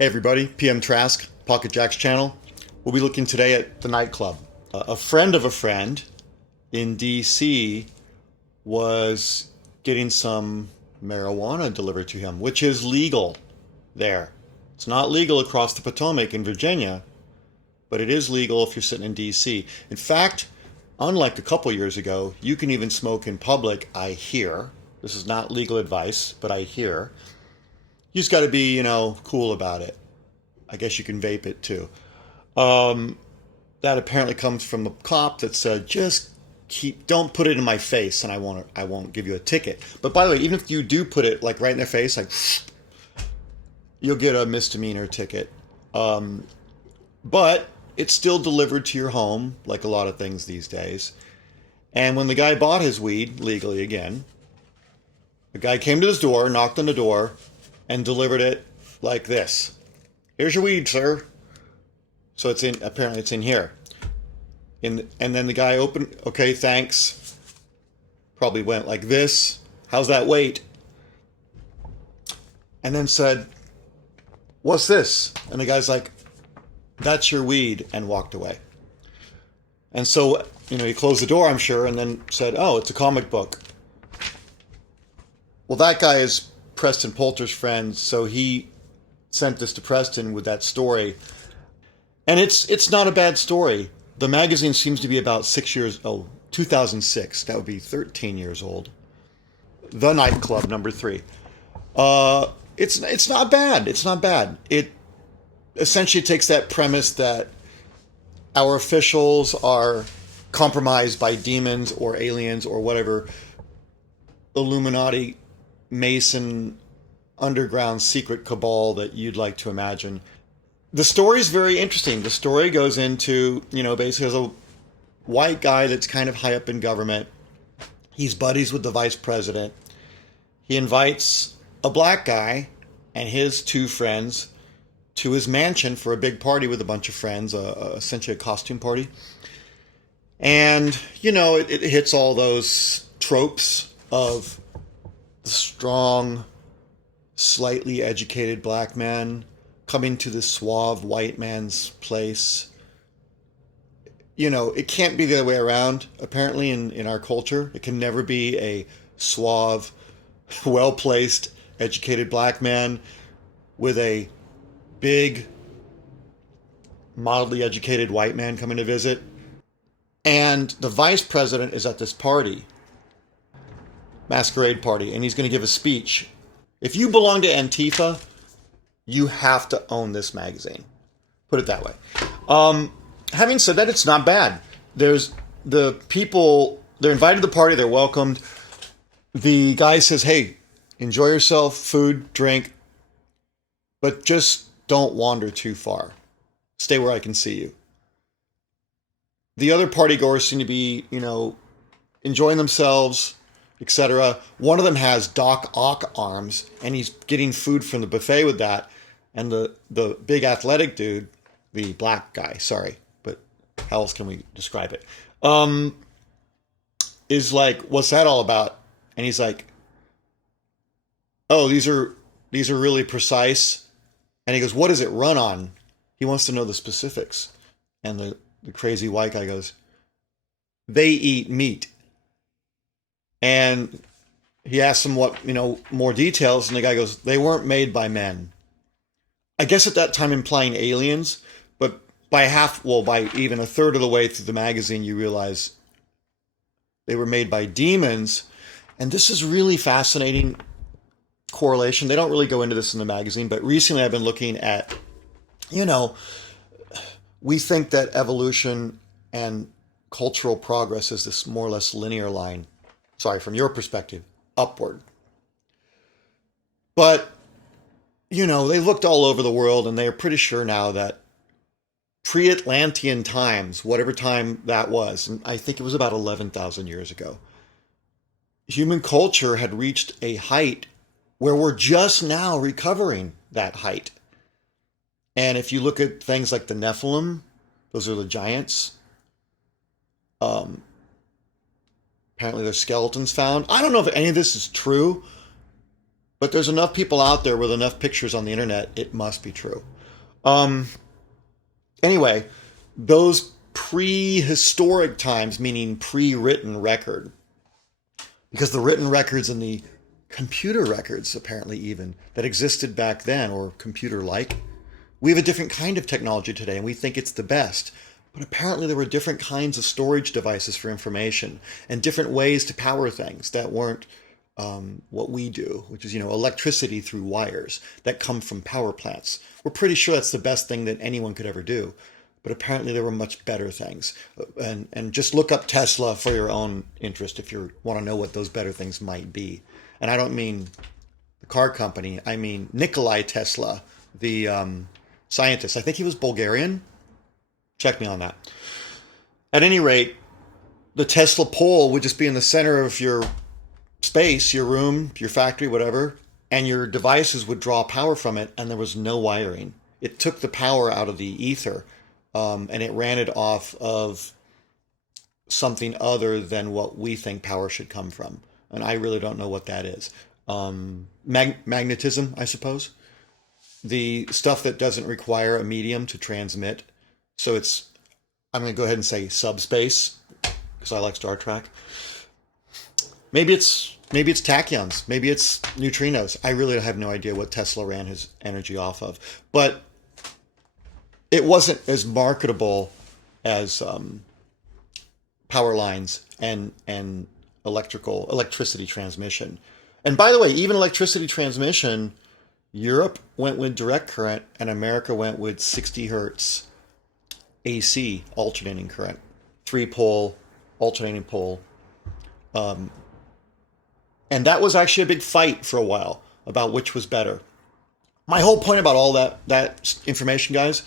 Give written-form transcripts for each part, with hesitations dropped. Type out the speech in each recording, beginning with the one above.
Hey everybody, PM Trask, Pocket Jack's channel. We'll be looking today at the nightclub. A friend of a friend in DC was getting some marijuana delivered to him, which is legal there. It's not legal across the Potomac in Virginia, but it is legal if you're sitting in DC. In fact, unlike a couple years ago, you can even smoke in public, I hear. This is not legal advice, but I hear. You just got to be, cool about it. I guess you can vape it too. That apparently comes from a cop that said, don't put it in my face, and I won't give you a ticket. But by the way, even if you do put it like right in their face, like you'll get a misdemeanor ticket. But it's still delivered to your home, like a lot of things these days. And when the guy bought his weed legally again, the guy came to his door, knocked on the door, and delivered it like this. Here's your weed, sir. So apparently it's in here. And then the guy opened, okay, thanks. Probably went like this. How's that weight? And then said, what's this? And the guy's like, that's your weed, and walked away. And so, he closed the door, I'm sure, and then said, oh, it's a comic book. Well, that guy is Preston Poulter's friend, so he sent this to Preston with that story. And it's not a bad story. The magazine seems to be about 2006. That would be 13 years old. The Nightclub, number 3. It's not bad. It's not bad. It essentially takes that premise that our officials are compromised by demons or aliens or whatever Illuminati, Mason, underground secret cabal that you'd like to imagine. The story is very interesting. The story goes into, basically as a white guy that's kind of high up in government. He's buddies with the vice president. He invites a black guy and his 2 friends to his mansion for a big party with a bunch of friends, essentially a costume party. And, it hits all those tropes of the strong, slightly educated black man coming to the suave white man's place. It can't be the other way around, apparently, in our culture. It can never be a suave, well-placed, educated black man with a big, mildly educated white man coming to visit. And the vice president is at this party, masquerade party, and he's going to give a speech. If you belong to Antifa, you have to own this magazine. Put it that way. Having said that, it's not bad. There's the people, they're invited to the party, they're welcomed. The guy says, hey, enjoy yourself, food, drink, but just don't wander too far. Stay where I can see you. The other party goers seem to be, enjoying themselves, etc. One of them has Doc Ock arms, and he's getting food from the buffet with that. And the big athletic dude, the black guy, sorry, but how else can we describe it? Is like, what's that all about? And he's like, oh, these are really precise. And he goes, what does it run on? He wants to know the specifics. And the crazy white guy goes, they eat meat. And he asks him what, more details. And the guy goes, they weren't made by men. I guess at that time implying aliens, but by even a third of the way through the magazine, you realize they were made by demons. And this is really fascinating correlation. They don't really go into this in the magazine, but recently I've been looking at, we think that evolution and cultural progress is this more or less linear line. Sorry, from your perspective, upward. But, they looked all over the world and they're pretty sure now that pre-Atlantean times, whatever time that was, and I think it was about 11,000 years ago, human culture had reached a height where we're just now recovering that height. And if you look at things like the Nephilim, those are the giants. Apparently there's skeletons found. I don't know if any of this is true, But there's enough people out there with enough pictures on the internet, it must be true. Um, anyway, those prehistoric times, meaning pre-written record, because the written records and the computer records, apparently even, that existed back then, or computer-like, we have a different kind of technology today, and we think it's the best. But apparently there were different kinds of storage devices for information and different ways to power things that weren't what we do, which is, electricity through wires that come from power plants. We're pretty sure that's the best thing that anyone could ever do. But apparently there were much better things. And just look up Tesla for your own interest if you want to know what those better things might be. And I don't mean the car company. I mean Nikolai Tesla, the scientist. I think he was Bulgarian. Check me on that. At any rate, the Tesla pole would just be in the center of your space, your room, your factory, whatever, and your devices would draw power from it, and there was no wiring. It took the power out of the ether, and it ran it off of something other than what we think power should come from. And I really don't know what that is. Magnetism, I suppose. The stuff that doesn't require a medium to transmit. So I'm going to go ahead and say subspace, because I like Star Trek. Maybe it's tachyons. Maybe it's neutrinos. I really have no idea what Tesla ran his energy off of. But it wasn't as marketable as power lines and electricity transmission. And by the way, even electricity transmission, Europe went with direct current and America went with 60 hertz AC, alternating current, 3-pole, alternating pole. And that was actually a big fight for a while about which was better. My whole point about all that information, guys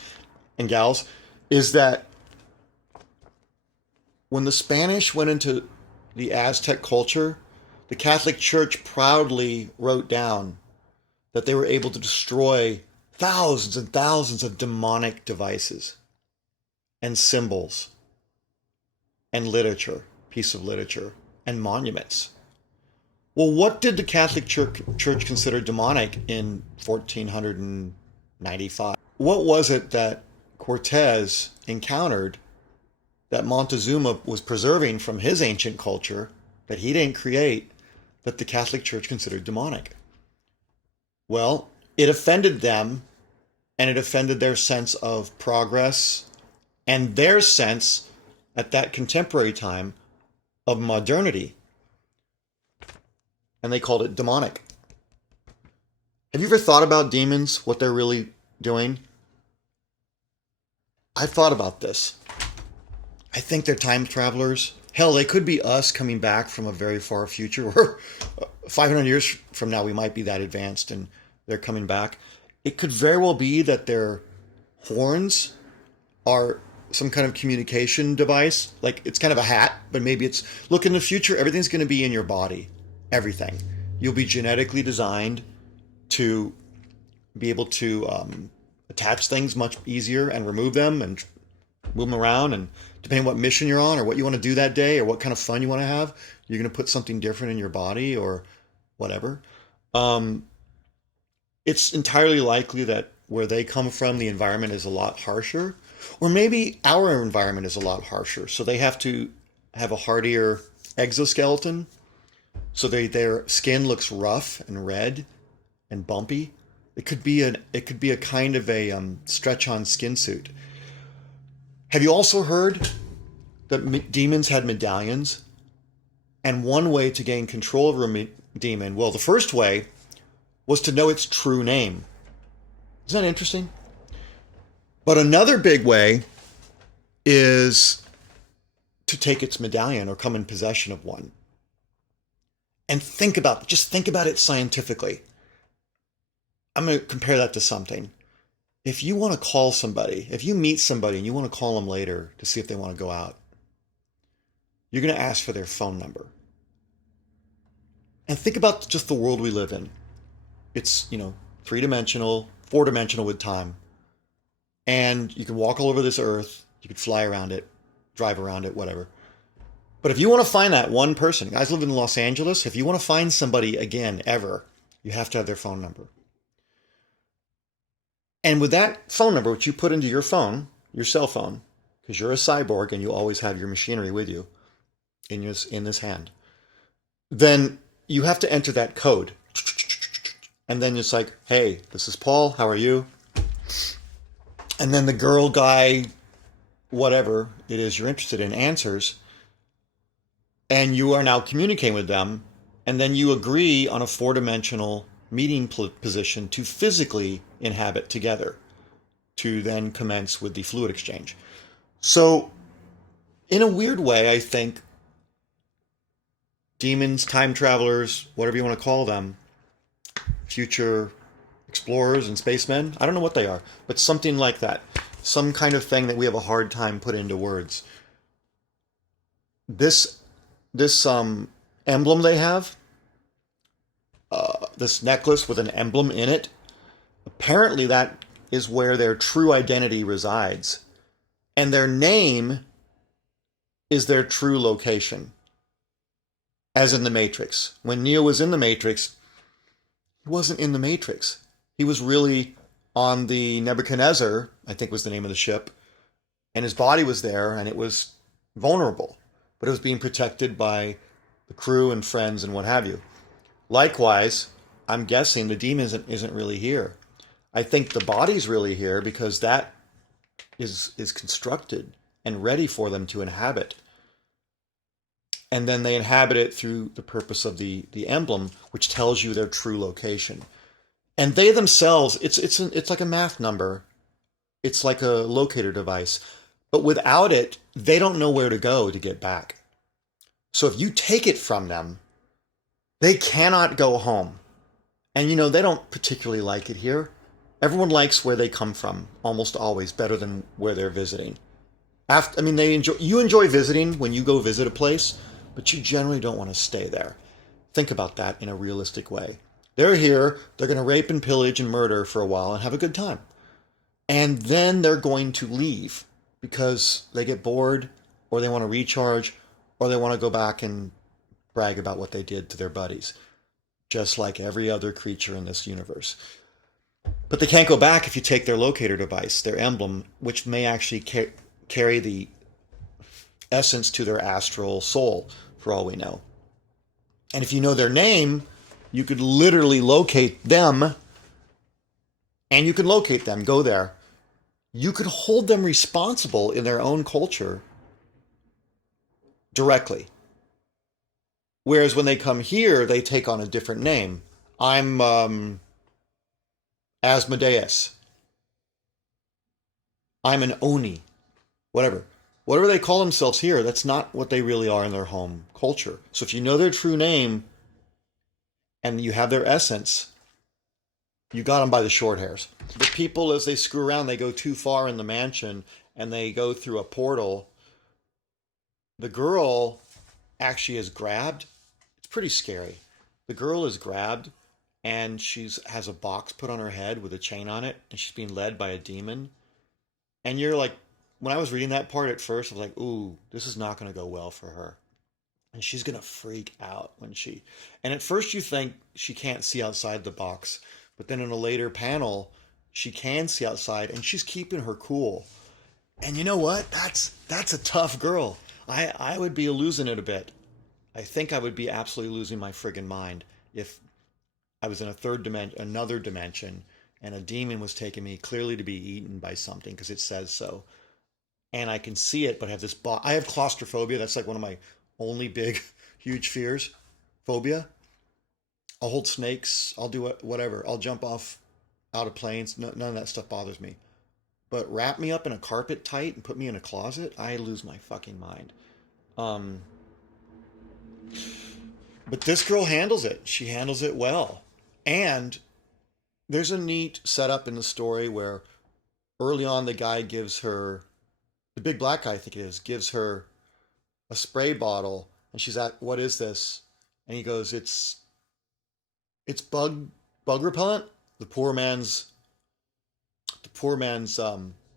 and gals, is that when the Spanish went into the Aztec culture, the Catholic Church proudly wrote down that they were able to destroy thousands and thousands of demonic devices and symbols and literature, piece of literature, and monuments. Well, what did the Catholic Church consider demonic in 1495? What was it that Cortez encountered that Montezuma was preserving from his ancient culture that he didn't create, that the Catholic Church considered demonic? Well, it offended them, and it offended their sense of progress and their sense at that contemporary time of modernity. And they called it demonic. Have you ever thought about demons, what they're really doing? I've thought about this. I think they're time travelers. Hell, they could be us coming back from a very far future, or 500 years from now we might be that advanced and they're coming back. It could very well be that their horns are some kind of communication device. Like, it's kind of a hat, but maybe it's, look, in the future, everything's going to be in your body. Everything. You'll be genetically designed to be able to attach things much easier and remove them and move them around. And depending on what mission you're on or what you want to do that day or what kind of fun you want to have, you're going to put something different in your body or whatever. It's entirely likely that where they come from, the environment is a lot harsher. Or maybe our environment is a lot harsher. So they have to have a hardier exoskeleton. So their skin looks rough and red and bumpy. It could be a kind of a stretch-on skin suit. Have you also heard that demons had medallions? And one way to gain control over a demon, well, the first way was to know its true name. Isn't that interesting? But another big way is to take its medallion or come in possession of one. And think about it scientifically. I'm going to compare that to something. If you want to call somebody, if you meet somebody and you want to call them later to see if they want to go out, you're going to ask for their phone number. And think about just the world we live in. It's, 3-dimensional, 4-dimensional with time. And you can walk all over this earth. You could fly around it, drive around it, whatever. But if you want to find that one person, guys live in Los Angeles, if you want to find somebody again, ever, You have to have their phone number. And with that phone number, which you put into your phone, your cell phone, because you're a cyborg and you always have your machinery with you in this hand, then you have to enter that code. And then it's like, hey, this is Paul. How are you? And then the girl, guy, whatever it is you're interested in answers. And you are now communicating with them. And then you agree on a four-dimensional meeting position to physically inhabit together to then commence with the fluid exchange. So, in a weird way, I think demons, time travelers, whatever you want to call them, future explorers and spacemen, I don't know what they are, but something like that. Some kind of thing that we have a hard time putting into words. This emblem they have, this necklace with an emblem in it, apparently that is where their true identity resides. And their name is their true location. As in the Matrix. When Neo was in the Matrix, he wasn't in the Matrix. He was really on the Nebuchadnezzar, I think was the name of the ship, and his body was there, and it was vulnerable, but it was being protected by the crew and friends and what have you. Likewise, I'm guessing the demon isn't really here. I think the body's really here because that is constructed and ready for them to inhabit. And then they inhabit it through the purpose of the emblem, which tells you their true location. And they themselves, it's like a math number. It's like a locator device. But without it, they don't know where to go to get back. So if you take it from them, they cannot go home. And they don't particularly like it here. Everyone likes where they come from, almost always, better than where they're visiting. You enjoy visiting when you go visit a place, but you generally don't want to stay there. Think about that in a realistic way. They're here, they're going to rape and pillage and murder for a while and have a good time. And then they're going to leave because they get bored or they want to recharge or they want to go back and brag about what they did to their buddies, just like every other creature in this universe. But they can't go back if you take their locator device, their emblem, which may actually carry the essence to their astral soul, for all we know. And if you know their name, you could literally locate them, and you can locate them, go there. You could hold them responsible in their own culture directly. Whereas when they come here, they take on a different name. I'm Asmodeus. I'm an Oni. Whatever. Whatever they call themselves here, that's not what they really are in their home culture. So if you know their true name and you have their essence, you got them by the short hairs. The people, as they screw around, they go too far in the mansion and they go through a portal. The girl actually is grabbed. It's pretty scary. The girl is grabbed and has a box put on her head with a chain on it, and she's being led by a demon. And you're like, when I was reading that part at first, I was like, ooh, this is not going to go well for her. And she's going to freak out and at first you think she can't see outside the box, but then in a later panel, she can see outside and she's keeping her cool. And you know what? That's a tough girl. I would be losing it a bit. I think I would be absolutely losing my friggin' mind if I was in another dimension, and a demon was taking me clearly to be eaten by something because it says so. And I can see it, but I have claustrophobia. That's like one of my only big, huge fears. Phobia. I'll hold snakes. I'll do whatever. I'll jump off out of planes. None of that stuff bothers me. But wrap me up in a carpet tight and put me in a closet, I lose my fucking mind. But this girl handles it. She handles it well. And there's a neat setup in the story where early on the guy gives her, the big black guy I think it is, gives her a spray bottle, and she's like, what is this? And he goes, it's bug repellent. The poor man's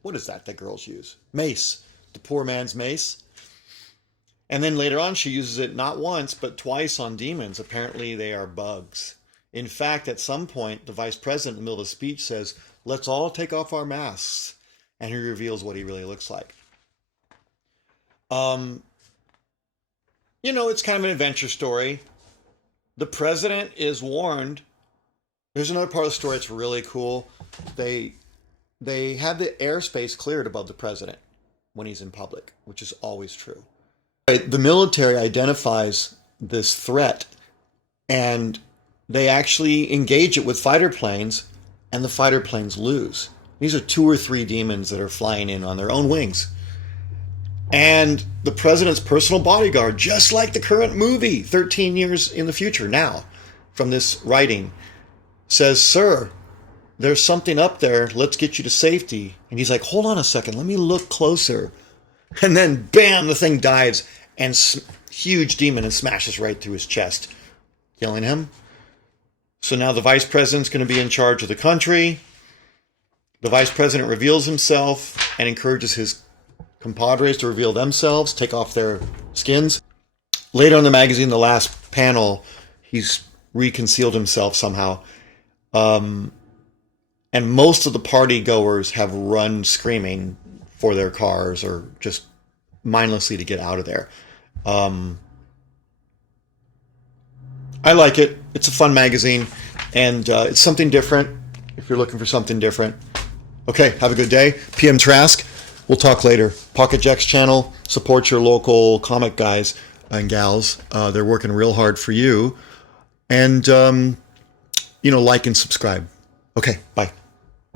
what is that girls use? Mace. The poor man's mace. And then later on she uses it not once but twice on demons. Apparently they are bugs. In fact, at some point, the vice president in the middle of the speech says, let's all take off our masks. And he reveals what he really looks like. Um, it's kind of an adventure story. The president is warned. There's another part of the story that's really cool. They have the airspace cleared above the president when he's in public, which is always true. The military identifies this threat, and they actually engage it with fighter planes, and the fighter planes lose. These are 2 or 3 demons that are flying in on their own wings. And the president's personal bodyguard, just like the current movie, 13 years in the future now, from this writing, says, sir, there's something up there. Let's get you to safety. And he's like, hold on a second. Let me look closer. And then, bam, the thing dives, and huge demon and smashes right through his chest, killing him. So now the vice president's going to be in charge of the country. The vice president reveals himself and encourages his compadres to reveal themselves, take off their skins. Later in the magazine, the last panel, he's reconcealed himself somehow. And most of the party goers have run screaming for their cars or just mindlessly to get out of there. I like it. It's a fun magazine, and it's something different if you're looking for something different. Okay, have a good day. PM Trask. We'll talk later. Pocket Jack's channel. Support your local comic guys and gals. They're working real hard for you. And, like and subscribe. Okay, bye.